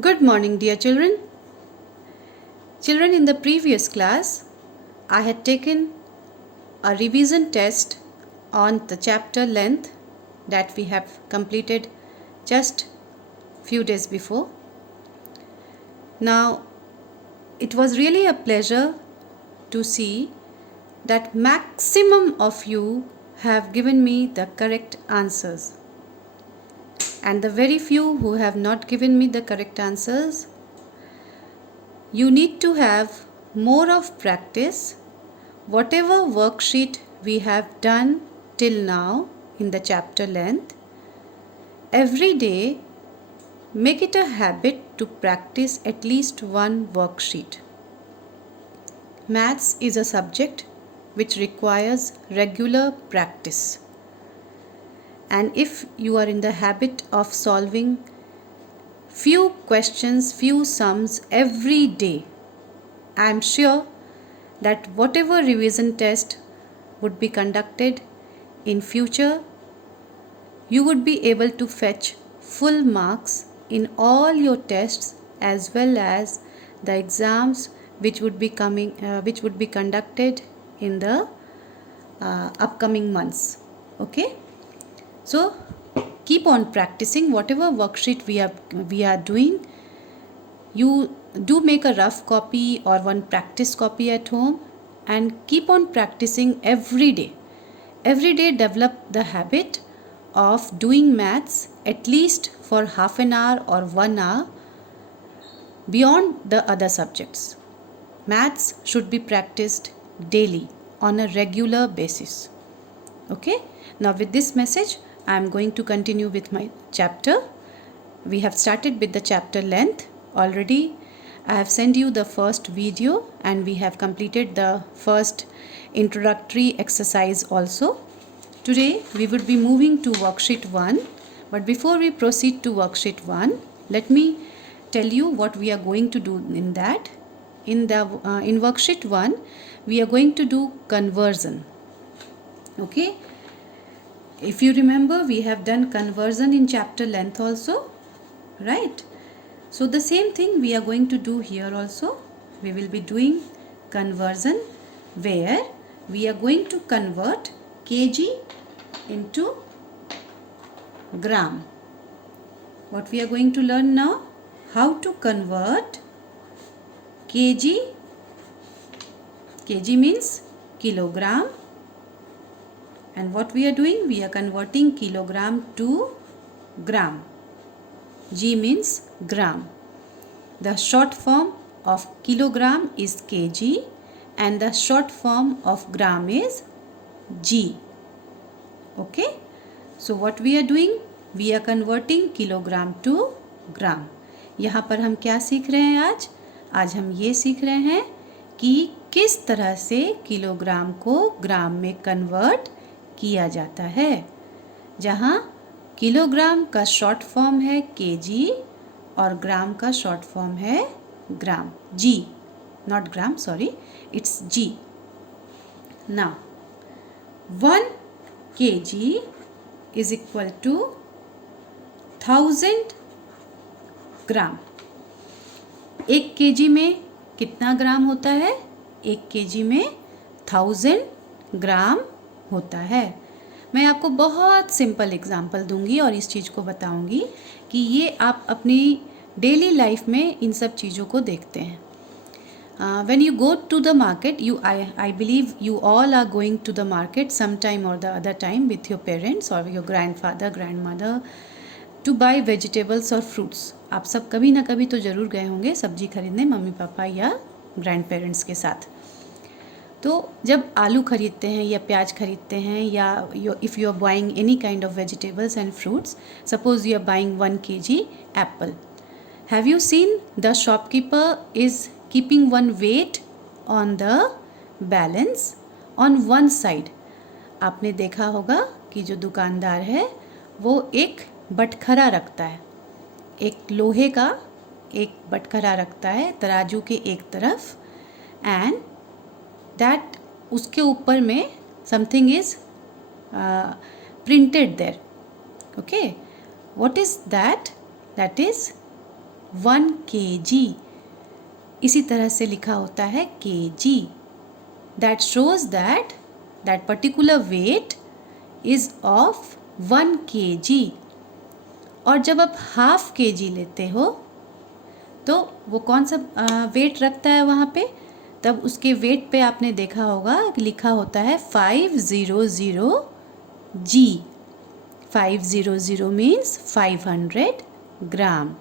Good morning, dear children. Children, in the previous class, I had taken a revision test on the chapter length that we have completed just few days before. Now, it was really a pleasure to see that maximum of you have given me the correct answers. And the very few who have not given me the correct answers, you need to have more of practice. Whatever worksheet we have done till now in the chapter length, every day make it a habit to practice at least one worksheet. Maths is a subject which requires regular practice. And if you are in the habit of solving few questions, few sums every day, I am sure that whatever revision test would be conducted in future, you would be able to fetch full marks in all your tests as well as the exams which would be conducted in the upcoming months. Okay, so keep on practicing whatever worksheet we are doing. You do make a rough copy or one practice copy at home and keep on practicing every day. Every day develop the habit of doing maths at least for half an hour or 1 hour beyond the other subjects. Maths should be practiced daily on a regular basis. Okay, now with this message I am going to continue with my chapter. We have started with the chapter length already. I have sent you the first video and we have completed the first introductory exercise also. Today we would be moving to worksheet 1, but before we proceed to worksheet 1, let me tell you what we are going to do in that. In worksheet 1 we are going to do conversion. Okay, if you remember, we have done conversion in chapter length also, right? So the same thing we are going to do here also. We will be doing conversion where we are going to convert kg into gram. What we are going to learn now? How to convert kg. Kg means kilogram. And what we are doing? We are converting kilogram to gram. G means gram. The short form of kilogram is kg and the short form of gram is G. Okay. So what we are doing? We are converting kilogram to gram. यहाँ पर हम क्या सीख रहे हैं आज? आज हम ये सीख रहे हैं कि किस तरह से किलोग्राम को ग्राम में कन्वर्ट किया जाता है. जहाँ किलोग्राम का शॉर्ट फॉर्म है केजी और ग्राम का शॉर्ट फॉर्म है gram. G, not gram, sorry, it's G. Now 1 kg is equal to 1000 gram. 1 kg में कितना ग्राम होता है? 1 kg में 1000 ग्राम होता है. मैं आपको बहुत सिंपल एग्जांपल दूंगी और इस चीज़ को बताऊंगी कि ये आप अपनी डेली लाइफ में इन सब चीज़ों को देखते हैं. When you go to the market, I believe you all are going to the market sometime or the other time with your parents or your grandfather, grandmother to buy vegetables or fruits. आप सब कभी ना कभी तो ज़रूर गए होंगे सब्जी खरीदने मम्मी पापा या ग्रैंड पेरेंट्स के साथ. तो जब आलू खरीदते हैं या प्याज खरीदते हैं या if you are buying any kind of vegetables and fruits, suppose you are buying 1 kg apple, have you seen the shopkeeper is keeping one weight on the balance on one side. आपने देखा होगा कि जो दुकानदार है वो एक बटखरा रखता है, एक लोहे का एक बटखरा रखता है तराजू के एक तरफ, एंड दैट उसके ऊपर में something is printed there. Okay, what is that? That is 1 kg, इसी तरह से लिखा होता है kg. That shows that that particular weight is of 1 kg. और जब आप हाफ kg लेते हो तो वो कौन सा वेट रखता है वहाँ पे, तब उसके वेट पे आपने देखा होगा लिखा होता है 500 g. 500 means 500 gram.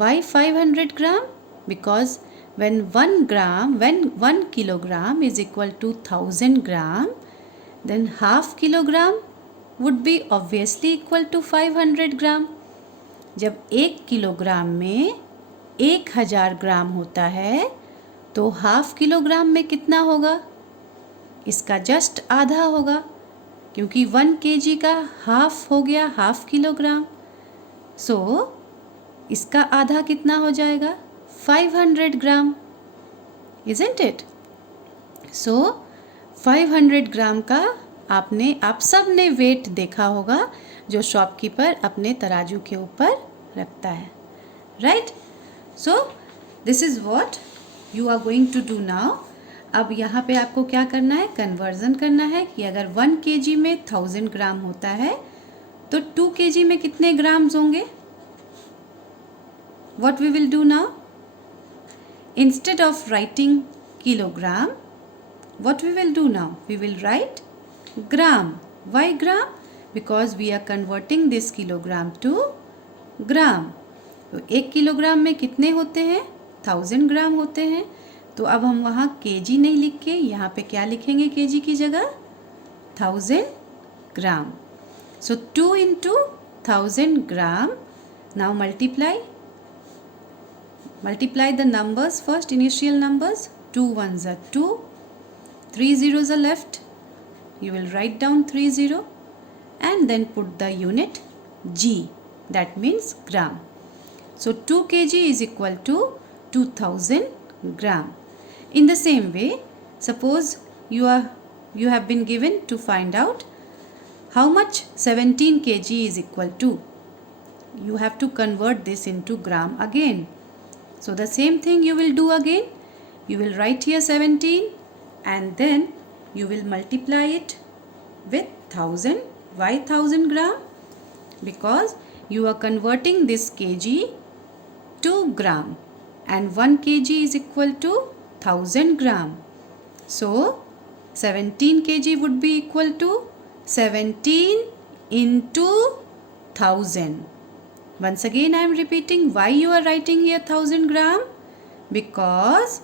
Why 500 gram? Because when 1 kilogram is equal to 1000 gram, then half kilogram would be obviously equal to 500 gram. जब 1 किलोग्राम में 1000 ग्राम होता है तो हाफ किलोग्राम में कितना होगा? इसका जस्ट आधा होगा, क्योंकि 1 kg का हाफ हो गया हाफ किलोग्राम. सो इसका आधा कितना हो जाएगा? 500 ग्राम. Isn't it? सो 500 ग्राम का आप सब ने वेट देखा होगा जो शॉपकीपर अपने तराजू के ऊपर रखता है, right? So this is what you are going to do now. अब यहाँ पे आपको क्या करना है? कन्वर्जन करना है कि अगर 1 kg में 1000 ग्राम होता है तो 2 kg में कितने ग्राम्स होंगे? What we will do now? Instead of writing kilogram, what we will do now? We will write gram. Why gram? Because we are converting this kilogram to gram. तो 1 kilogram में कितने होते हैं? 1000 ग्राम होते हैं. तो अब हम वहाँ kg नहीं लिख के यहाँ पे क्या लिखेंगे kg की जगह? 1000 ग्राम. So 2 into 1000 gram. Now multiply the numbers first, initial numbers. 2 ones are 2, 3 zeros are left. You will write down 30 and then put the unit g, that means gram. So 2 kg is equal to 2000 gram. In the same way, suppose you have been given to find out how much 17 kg is equal to. You have to convert this into gram again. So the same thing you will do again. You will write here 17 and then you will multiply it with 1000. Why 1000 gram? Because you are converting this kg to gram and 1 kg is equal to 1000 gram. So 17 kg would be equal to 17 into 1000. Once again I am repeating why you are writing here 1000 gram. Because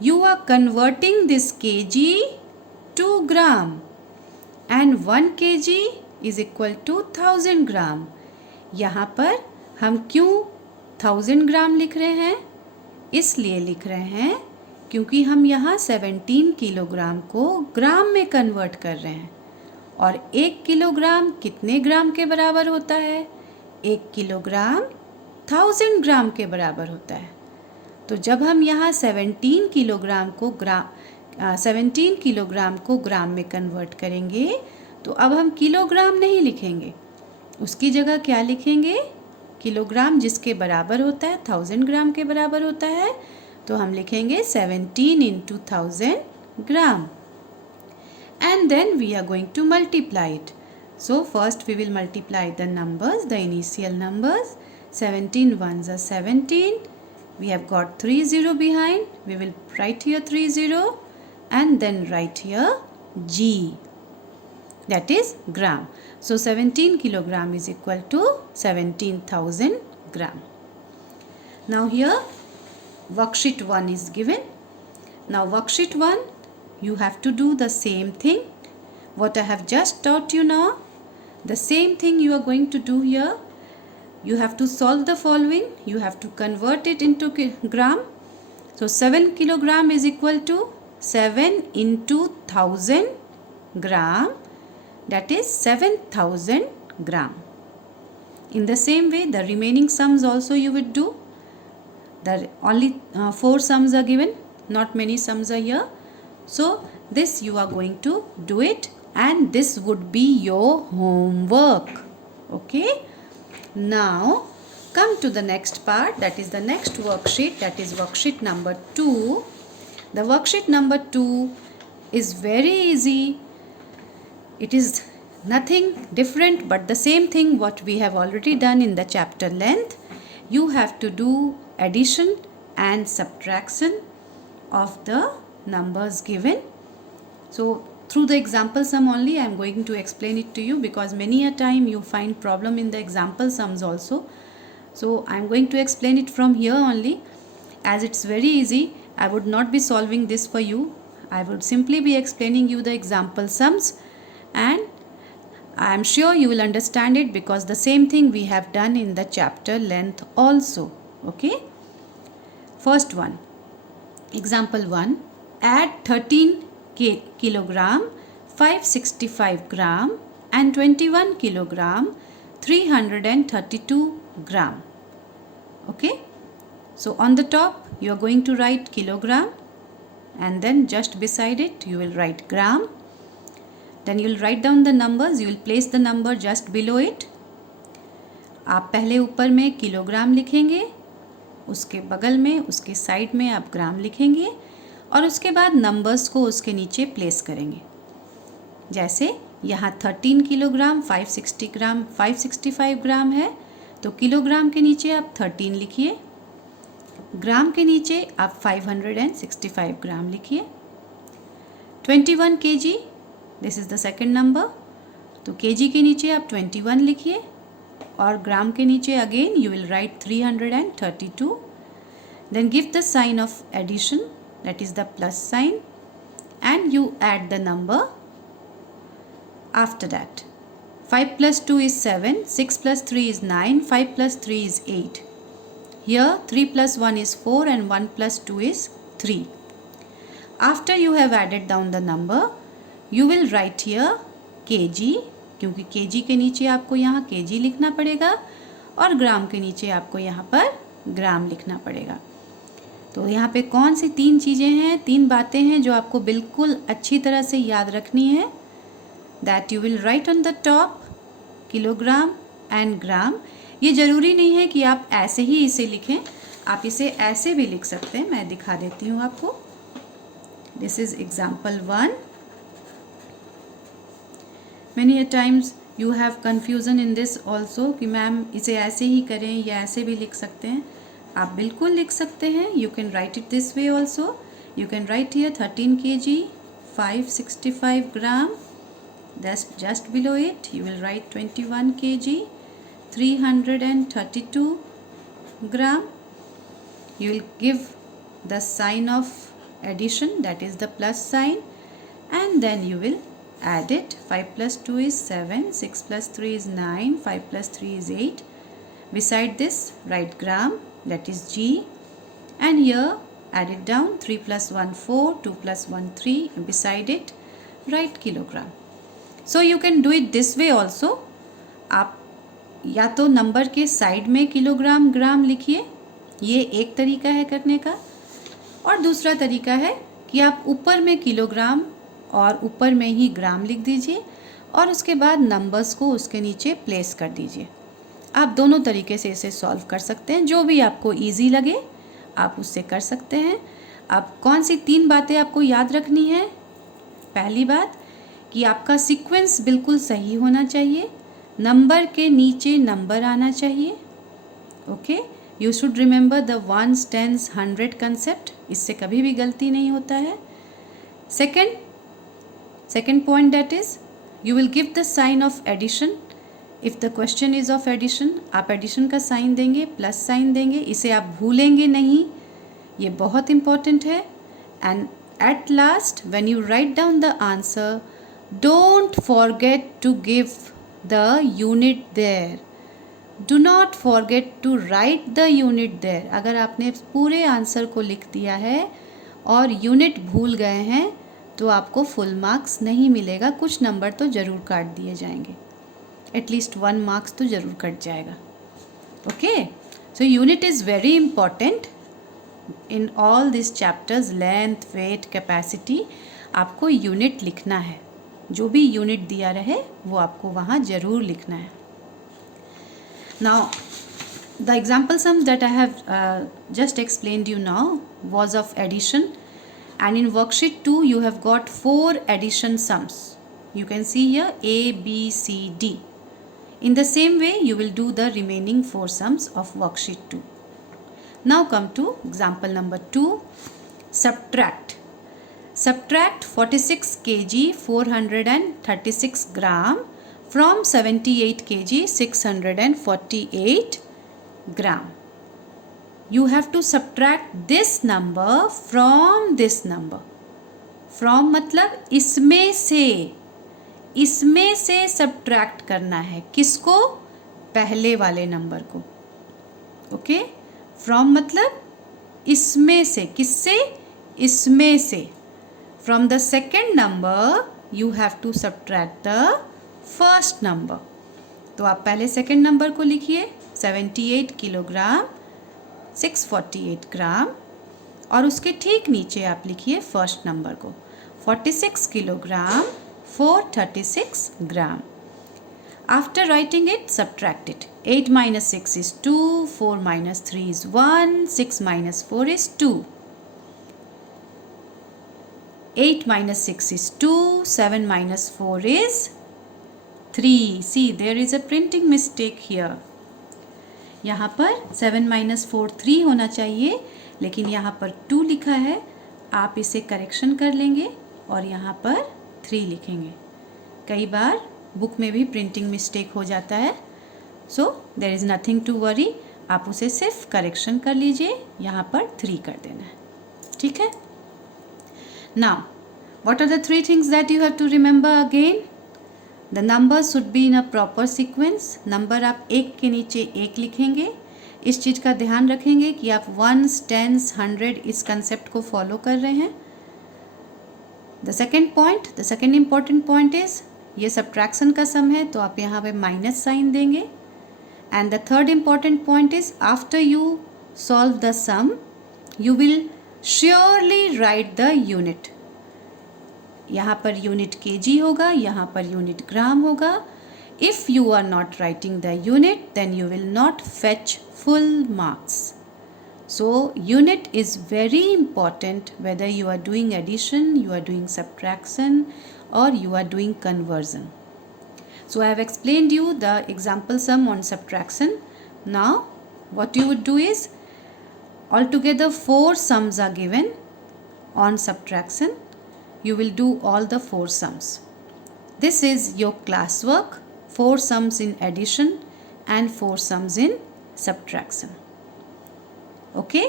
you are converting this kg to gram and 1 kg is equal to 1000 gram. यहाँ पर हम क्यों 1000 ग्राम लिख रहे हैं? इसलिए लिख रहे हैं क्योंकि हम यहाँ 17 किलोग्राम को ग्राम में कन्वर्ट कर रहे हैं और 1 किलोग्राम कितने ग्राम के बराबर होता है? 1 किलोग्राम 1000 ग्राम के बराबर होता है. तो जब हम यहाँ 17 किलोग्राम को ग्राम में कन्वर्ट करेंगे तो अब हम किलोग्राम नहीं लिखेंगे, उसकी जगह क्या लिखेंगे? किलोग्राम जिसके बराबर होता है 1000 ग्राम के बराबर होता है, तो हम लिखेंगे 17 into 1000 gram. And then we are going to multiply it. So first we will multiply the numbers, the initial numbers. 17 ones are 17. We have got 30 behind. We will write here 30 and then write here G. That is gram. So 17 kilogram is equal to 17,000 gram. Now here worksheet 1 is given. Now worksheet 1, you have to do the same thing. What I have just taught you now, the same thing you are going to do here. You have to solve the following. You have to convert it into gram. So 7 kilogram is equal to 7 into 1000 gram. That is 7,000 gram. In the same way, the remaining sums also you would do. The only 4 sums are given. Not many sums are here. So this you are going to do it. And this would be your homework. Okay. Now come to the next part, that is the next worksheet, that is worksheet number 2. The worksheet number 2 is very easy. It is nothing different but the same thing what we have already done in the chapter length. You have to do addition and subtraction of the numbers given. So through the example sum only I am going to explain it to you, because many a time you find problem in the example sums also. So I am going to explain it from here only. As it's very easy, I would not be solving this for you. I would simply be explaining you the example sums, and I am sure you will understand it, because the same thing we have done in the chapter length also. Okay. First one, example 1. Add 13 kilogram, 565 gram and 21 kilogram, 332 gram. Okay. So on the top you are going to write kilogram, and then just beside it you will write gram. Then you will write down the numbers. You will place the number just below it. आप पहले ऊपर में kilogram लिखेंगे, उसके बगल में, उसके side में आप ग्राम लिखेंगे, और उसके बाद नंबर्स को उसके नीचे प्लेस करेंगे. जैसे यहाँ 13 किलोग्राम 565 ग्राम है, तो किलोग्राम के नीचे आप 13 लिखिए, ग्राम के नीचे आप 565 ग्राम लिखिए. 21 kg, this is the second number, तो kg के नीचे आप 21 लिखिए, और ग्राम के नीचे again you will write 332. Then give the sign of addition, that is the plus sign, and you add the number after that. 5 plus 2 is 7, 6 plus 3 is 9, 5 plus 3 is 8. Here 3 plus 1 is 4 and 1 plus 2 is 3. After you have added down the number, you will write here kg, क्योंकि kg के नीचे आपको यहाँ kg लिखना पड़ेगा, और gram के नीचे आपको यहाँ पर ग्राम लिखना पड़ेगा. तो यहाँ पे कौन सी 3 चीज़ें हैं, 3 बातें हैं जो आपको बिल्कुल अच्छी तरह से याद रखनी है. That you will write on the top kilogram and gram. ये ज़रूरी नहीं है कि आप ऐसे ही इसे लिखें, आप इसे ऐसे भी लिख सकते हैं. मैं दिखा देती हूँ आपको. This is example 1. Many a times you have confusion in this also कि मैम इसे ऐसे ही करें या ऐसे भी लिख सकते हैं. आप बिल्कुल लिख सकते हैं. You can write it this way also. You can write here 13 kg 565 gram. That's just below it you will right 21 kg 332 gram. You will give the sign of addition, that is the plus sign, and then you will add it. 5 plus 2 is 7, 6 plus 3 is 9, 5 plus 3 is 8. Beside this write gram, that is G, and here add it down. 3 plus 1 4, 2 plus 1 3, and beside it write kilogram. So you can do it this way also. आप या तो number के side में kilogram gram लिखिए, ये एक तरीका है करने का, और दूसरा तरीका है कि आप ऊपर में किलोग्राम और ऊपर में ही ग्राम लिख दीजिए, और उसके बाद नंबर्स को उसके नीचे प्लेस कर दीजिए. आप दोनों तरीके से इसे सॉल्व कर सकते हैं. जो भी आपको इजी लगे आप उससे कर सकते हैं. अब कौन सी 3 बातें आपको याद रखनी है? पहली बात कि आपका सीक्वेंस बिल्कुल सही होना चाहिए, नंबर के नीचे नंबर आना चाहिए. Okay, you should remember the 1s 10s 100 concept. इससे कभी भी गलती नहीं होता है. Second point, that is you will give the sign of addition. If the question is of addition, आप एडिशन का साइन देंगे, प्लस साइन देंगे. इसे आप भूलेंगे नहीं, ये बहुत इंपॉर्टेंट है. And at last when you write down the answer, don't forget to give the unit there. Do not forget to write the unit there. अगर आपने पूरे आंसर को लिख दिया है और यूनिट भूल गए हैं तो आपको फुल मार्क्स नहीं मिलेगा. कुछ नंबर तो ज़रूर काट दिए जाएंगे, एटलीस्ट 1 मार्क्स तो ज़रूर कट जाएगा. Okay, so unit is very important in all this chapters. Length, weight, capacity, आपको यूनिट लिखना है. जो भी यूनिट दिया रहे वो आपको वहाँ ज़रूर लिखना है. Now The example sum that I have just explained you now was of addition, and in worksheet 2 you have got 4 addition sums. You can see here A, B, C, D. In the same way you will do the remaining 4 sums of worksheet 2. Now come to example number 2. Subtract. Subtract 46 kg 436 gram from 78 kg 648 gram. You have to subtract this number from this number. From मतलब इसमें से subtract करना है. किसको? पहले वाले number को. Okay? From मतलब इसमें से. किससे? इसमें से. From the second number you have to subtract the first number. तो आप पहले सेकेंड नंबर को लिखिए 78 किलोग्राम 648 ग्राम, और उसके ठीक नीचे आप लिखिए फर्स्ट नंबर को 46 kilogram 436 gram. After writing it, subtract it. 8 minus 6 is 2, 4 minus 3 is 1, 6 minus 4 is 2. 8 minus 6 is 2, 7 minus 4 is 3. See, there is a printing mistake here. यहाँ पर 7 minus 4 3 होना चाहिए, लेकिन यहाँ पर 2 लिखा है. आप इसे करेक्शन कर लेंगे और यहाँ पर 3 लिखेंगे. कई बार बुक में भी प्रिंटिंग मिस्टेक हो जाता है. So there is nothing to worry. आप उसे सिर्फ करेक्शन कर लीजिए, यहाँ पर 3 कर देना है. ठीक है. Now what are the 3 things that you have to remember again. The numbers should be in a proper sequence. Number आप एक के नीचे एक लिखेंगे. इस चीज़ का ध्यान रखेंगे कि आप वंस, टेंस, 100 इस कंसेप्ट को फॉलो कर रहे हैं. The second important point is ये सब्ट्रैक्शन का सम है, तो आप यहाँ पे माइनस साइन देंगे. And the third important point is after you solve the sum you will surely write the unit. यहाँ पर यूनिट केजी होगा, यहाँ पर यूनिट ग्राम होगा. If you are not writing the unit then you will not fetch full marks. So unit is very important whether you are doing addition, you are doing subtraction, or you are doing conversion. So I have explained you the example sum on subtraction. Now what you would do is altogether 4 sums are given on subtraction. You will do all the 4 sums. This is your classwork. 4 sums in addition and 4 sums in subtraction. Okay,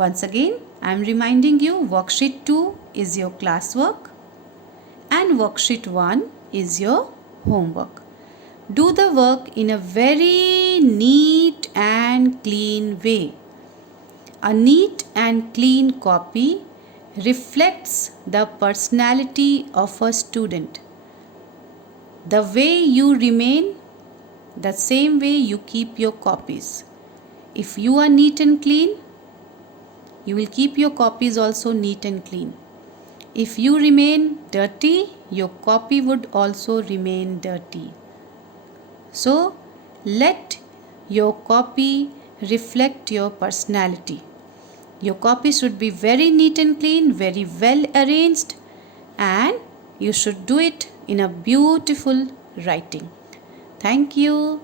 once again I am reminding you worksheet 2 is your classwork and worksheet 1 is your homework. Do the work in a very neat and clean way. A neat and clean copy reflects the personality of a student. The way you remain, the same way you keep your copies. If you are neat and clean, you will keep your copies also neat and clean. If you remain dirty, your copy would also remain dirty. So, let your copy reflect your personality. Your copy should be very neat and clean, very well arranged, and you should do it in a beautiful writing. Thank you.